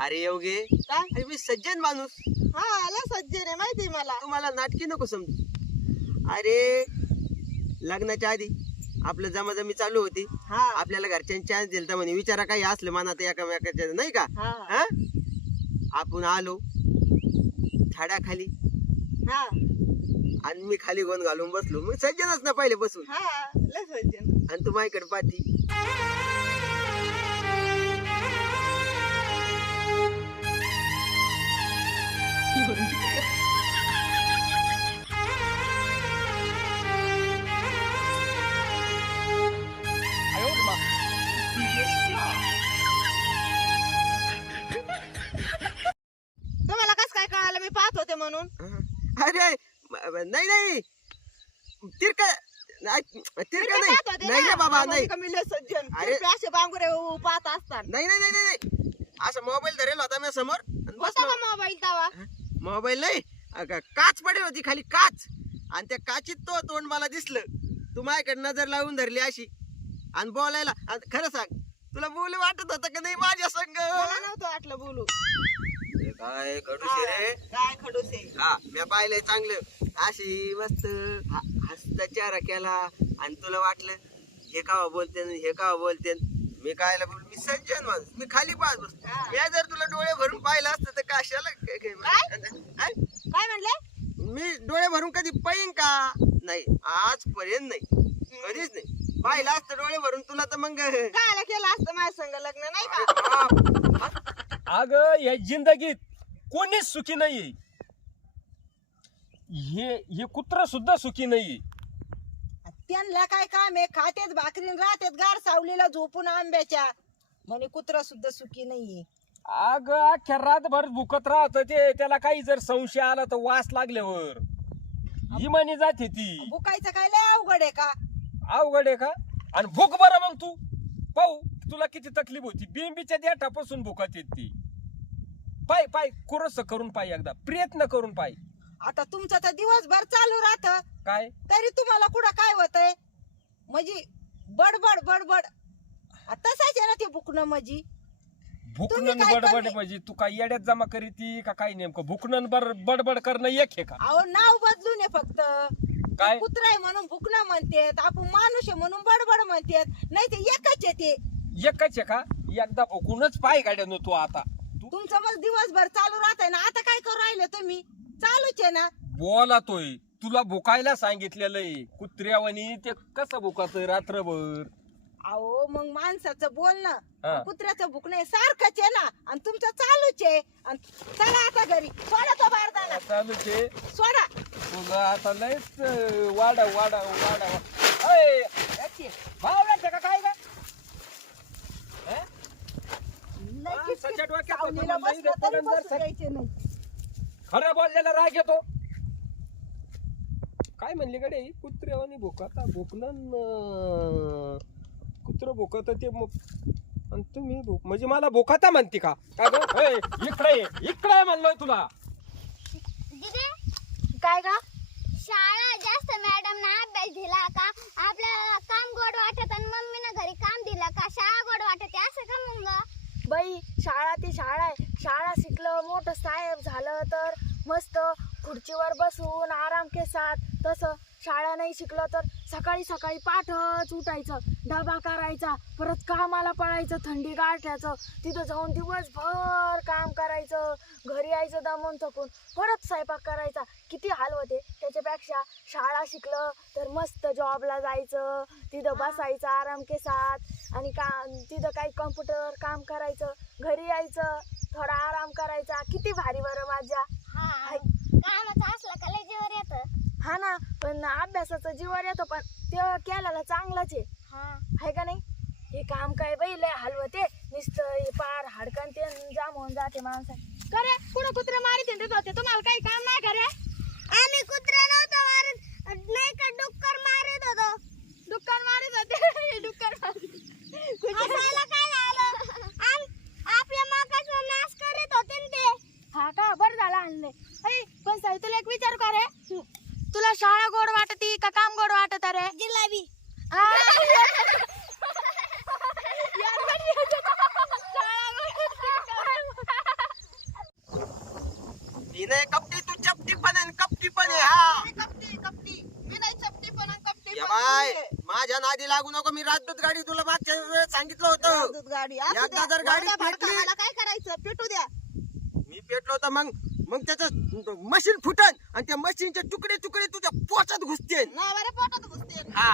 अरे योगे काय? अरे मी सज्जन माणूस. हा आला सज्जन आहे माहिती मला. तुम्हाला नाटकी नको समजू. अरे लग्नाच्या आधी आपलं जमाजमी चालू होती. हा. आपल्याला घरच्यांनी चान्स दिलता म्हणे विचारा काही असलं मनात एकामेकाच्या नाही का? हा. हा? आपण आलो झाडाखाली. हा. आणि मी खाली गोंद घालून बसलो. मग सज्जनच ना पहिले बसून. हा सज्जन. आणि तू माझ्याकडे पाहती. म- नाही नाही. तिरक. तिरक नाही. होते नाही ना. रे बाबा हा, नाही. म्हणजे का मी लय सज्जन अरे. ते असे बांगुरे पाहत असतात. नाही नाही नाही नाही. नाही. असं मोबाईल धरेल होता मी समोर. आणि होता बसलो. का मोबाईल तवा? मोबाईल नाही. अगं, काच पडेल होती खाली काच. आणि त्या काचीत तो तोंड मला दिसलं. तू माझ्याकडे नजर लावून धरली अशी. आणि बोलायला आणि खरं सांग तुला बोलू वाटत होतं का नाही माझ्या संग? मला नव्हतं वाटलं बोलू. काय खडूस रे? काय खडूस आहे? हा मी पाहिलंय चांगलं. अशी मस्त ह- हसता चेहरा केला आणि तुला वाटलं हे का बोलते न, हे का बोलते. मी कायला बोल मी सज्जन माणूस मी खाली पाहत बसतो. मी जर तुला डोळे भरून पाहिलं असतं तर कशाला काय- काय-? काय म्हणले मी डोळे भरून कधी पाहिन का नाही आजपर्यंत नाही कधीच नाही पाहिलं असतं डोळे भरून तुला तर मग काय केलं असतं माझ्या संग लग्न नाही का. अग या जिंदगीत कोणीच सुखी नाहीये हे हे कुत्र सुद्धा सुखी नाहीये त्यांना काय काम आहे? खातेत भाकरीन राहतेत गार सावलीला झोपून आंब्याच्या. म्हणे कुत्रा सुद्धा सुखी नाहीये. अग अख्ख्या रातभर भुकत राहत ते. त्याला काही जर संशय आला तर वास लागल्यावर. इमानी जाते ती. बुकायचं काय? लय अवघड आहे का? अवघड आहे का? आणि भूक बरं मग तू. पाहू तुला किती तकलीफ होती. बिंबीच्या देठापासून भुकत येत ती. पाय पाय कुरस करून पाय एकदा. प्रयत्न करून पाय. आता तुमचं तर दिवसभर चालू राहत. काय? तरी तुम्हाला कुठं काय होतंय? म्हणजे बडबड बडबड. आ, तसाच आहे ना ते बुकणं म्हणजे भुकणं काय बडबड कमी- म्हणजे तू काय येड्यात जमा करीती का काय नेमकं? भुकणं बर बडबड करणं एक आहे का? अहो नाव बदलून आहे फक्त. काय? कुत्रा आहे म्हणून भुकणं म्हणतेत. आपण माणूस आहे म्हणून बडबड म्हणतेत. नाही ते एकच आहे ते. एकच आहे का? एकदा भुकूनच पाय गाड्या तू आता. तू तुमचं मग दिवसभर चालू राहत ना. आता काय करू राहिले तुम्ही? चालूच आहे ना. बोलातोय तुला भुकायला सांगितलेलं आहे. कुत्र्यावानी ते कसं भुकाच रात्रभर? अहो मग माणसाचं बोलणं हा. कुत्र्याचं भुकणं हे सारखंच आहे ना. आणि तुमचं चालूच आहे. आणि चला आता घरी. सोडा तो बारदाना. चालूच आहे. सोडा. तुला आता लयच अं, वाडा वाडा वाडा अय, याची. भावड्याचे का काय का हे? लगेच सच्या डोक्यात होतं सावलीला म्हणलं, बसलं तरी इथं बसू जर- द्यायचे नाही. खरं बोललेला राग येतो. काय म्हणली कडे कुत्र्यावानी भोकाता भोकण कुत्र भोकात ते मग आणि तुम्ही भुक म्हणजे मला भोकाता म्हणते का? काय गं? इकडे ये, इकडे ये म्हणलोय तुला. दिदे काय का शाळा जास्त मॅडम ना अभ्यास दिला का? आपल्याला काम गोड वाटत आणि मम्मीनं घरी काम दिलं का? शाळा गोड वाटत असं का मग बाई शाळा ती शाळा आहे शाळा शिकलं मोठं साहेब झालं तर मस्त खुर्चीवर बसून आराम केसात तसं शाळा नाही शिकलं तर सकाळी सकाळी पाठच उठायचं डबा करायचा परत कामाला पळायचं थंडी गाठ्याचं तिथं जाऊन दिवसभर काम करायचं घरी यायचं दमून थकून परत स्वयंपाक करायचा. किती हाल होते त्याच्यापेक्षा शाळा शिकलं तर मस्त जॉबला जायचं तिथं बसायचं आराम केसात आणि का तिथं काही कम्प्युटर काम करायचं घरी यायचं थोडा आराम करायचा. किती भारी बरं माझ्या. हा. हाय. कामाचं असलं का लय जीवर येतं? हा ना पण अभ्यासाचं जीवन येतं पण ते केलेला चांगलाच आहे. हा. आहे का नाही? हे काम काय बाई लय हलवते. नुसतं हे पार हाडकन ते जाम होऊन जाते माणसा करे कुठं कुत्रे मारित होते? तुम्हाला काही काम नाही करे आम्ही कुत्रा नव्हतो मारत. नाही का डुक्कर मारत होतो? दुकान मारित होते? दुकान मारित हसायला काय झालं आम- आपल्या मकाचा नाश करीत होते ना ते हा का बरं झालं आणले अरे पण साई तुला एक विचार का रे तुला शाळा गोड वाटती का काम गोड वाटत रे जिलाबी हा. यार, पण शाळा गोड वाटते का? ही नाही कपटी तू चपटी पण आहे कपटी पण आहे हा. मी कपटी कपटी. मी नाही चपटी पण आणि कपटी या पण बाय मी आहे. माझ्या नादी लागू नको मी राजदूत गाडी तुला मागच्या वेळेस सांगितलं होतं. राजदूत गाडी असू एकदा द्या. जर गाडी पेटली- मला काय करायचं? पेटू द्या. मी पेटलो तर मग मग त्याचं मशीन फुटन आणि त्या मशीनचे तुकडे तुकडे तुझ्या पोटात घुसते. ना बरे पोटात घुसते. हा.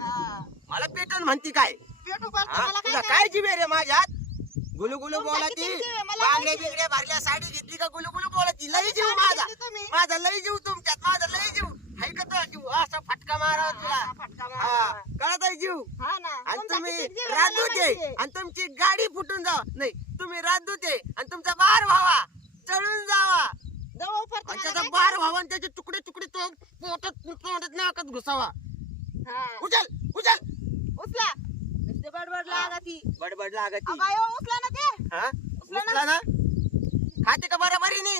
हा. मला पेटन म्हणती काय? पेटू पण हा? मला तुला काय काय जीव रे माझ्यात? गुलू गुलू. बिंगड्या भरल्या साडी घेतली का गुलू गुलू बोला ती लई जीव माझा? माझा लई जीव तुमच्यात माझा लई जीव. तुला जीव. असा फटका तुला. मारा. हा कळत आहे जीव? हा ना. आणि तुमचा तुम्ही राजदूत आहे. आणि तुमची गाडी फुटून जावा नाही तुम्ही राजदूत आहे आणि तुमचा बार व्हावा. चढून जावा. त्याचा बार व्हावा आणि त्याचे तुकडे तुकडे तो पोटात नाकात घुसावा. उचल उचल. उचला. बडबड लागत. अगं, अयो, उचला ना ते? हा? उचला ना. उचला ना? खाते का बरोबरीने?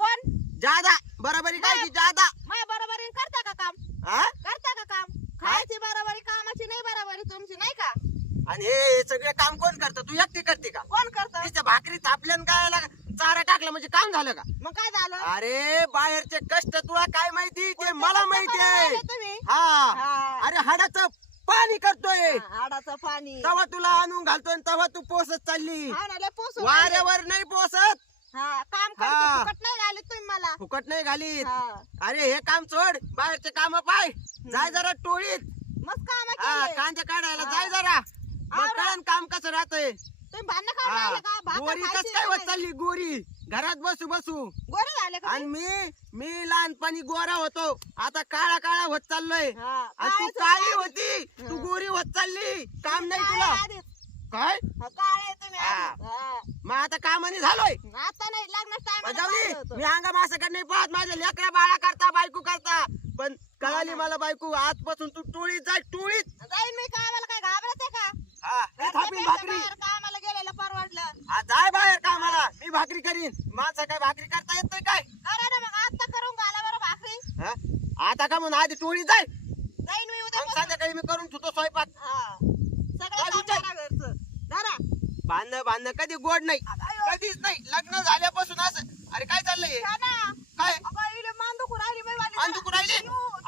कोण? जादा. बरोबरी काय की जादा. माझ्या बरोबरी करता का काम? हा? करता का काम? खायची बरोबरी कामाची नाही बरोबरी तुमची नाही का? आणि हे सगळे काम कोण करतं? तू एकटी करते का? कोण करत? तिच्या भाकरी थापल्यान काय लाग- चारा टाकला म्हणजे काम झालं का? मग काय झालं? अरे बाहेरचे कष्ट तुला काय माहिती? ते मला कष्ट माहिती करायला आहे. लागले तुम्ही? हा. हा. अरे हाडाचं पाणी करतोय. हा, हाडाचं पाणी. तेव्हा तुला आणून घालतोय आणि तेव्हा तू पोसत चालली. पोसून. वाऱ्यावर नाही पोसत. हा काम हा. फुकट नाही घालत तुम्ही मला. फुकट नाही घालीत. हा. अरे हे काम सोड. बाहेरचे काम पाय. जाय जरा टोळीत. मस्त काम हा केले कांदे काढायला. जाय जरा. मग आवरा. कळन काम कसं राहतंय. तुम्ही भांडण काढून. राहिले का? भाकर गोरी कस खायची काय होत नाही. चालली गोरी? घरात बसू बसू. गोरे झाले का आणि मी मी लहानपणी गोरा होतो. आता काळा काळा होत चाललोय. हा. आणि तू काळी होते. तू. गोरी होत चालली. काम नाही काळे तुला. काय? हा, काळे तुम्ही. मग आता कामाने झालोय. आता नाही टायमाला जाऊ दे. मी अंगा मासाकडे नाही. पाहत माझ्या लेकरा बाळा करता बायको करता. पण कळाली मला बायको आजपासून तू टोळीत जाय टोळीत. जाईन मी कामाला काय घाबरते का हा हे थापीन घरच्यापेक्षा भाकरी बाहेर कामाला गेलेलं परवडलं हा, जाय बाहेर कामाला मी भाकरी करीन. माणसं काय भाकरी करता येत नाही काय? करा ना मग आता करून घाला बरं भाकरी. हा? आता का म्हणून आधी टोळी जाय? जाईन मी उद्या मग संध्याकाळी मी करून ठेवतो स्वयंपाक. हा. सगळं काय काम विचार? करा घरचं. धरा. बांधणं बांधणं कधी गोड नाही. कधीच नाही. लग्न झाल्यापासून असं. अरे काय चाललंय? हे? काय? अगं, इले मान दुखू राहिली बाई माझी. अंधुक राहिली?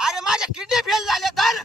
अरे माझ्या किडनी फेल झाल्या तर?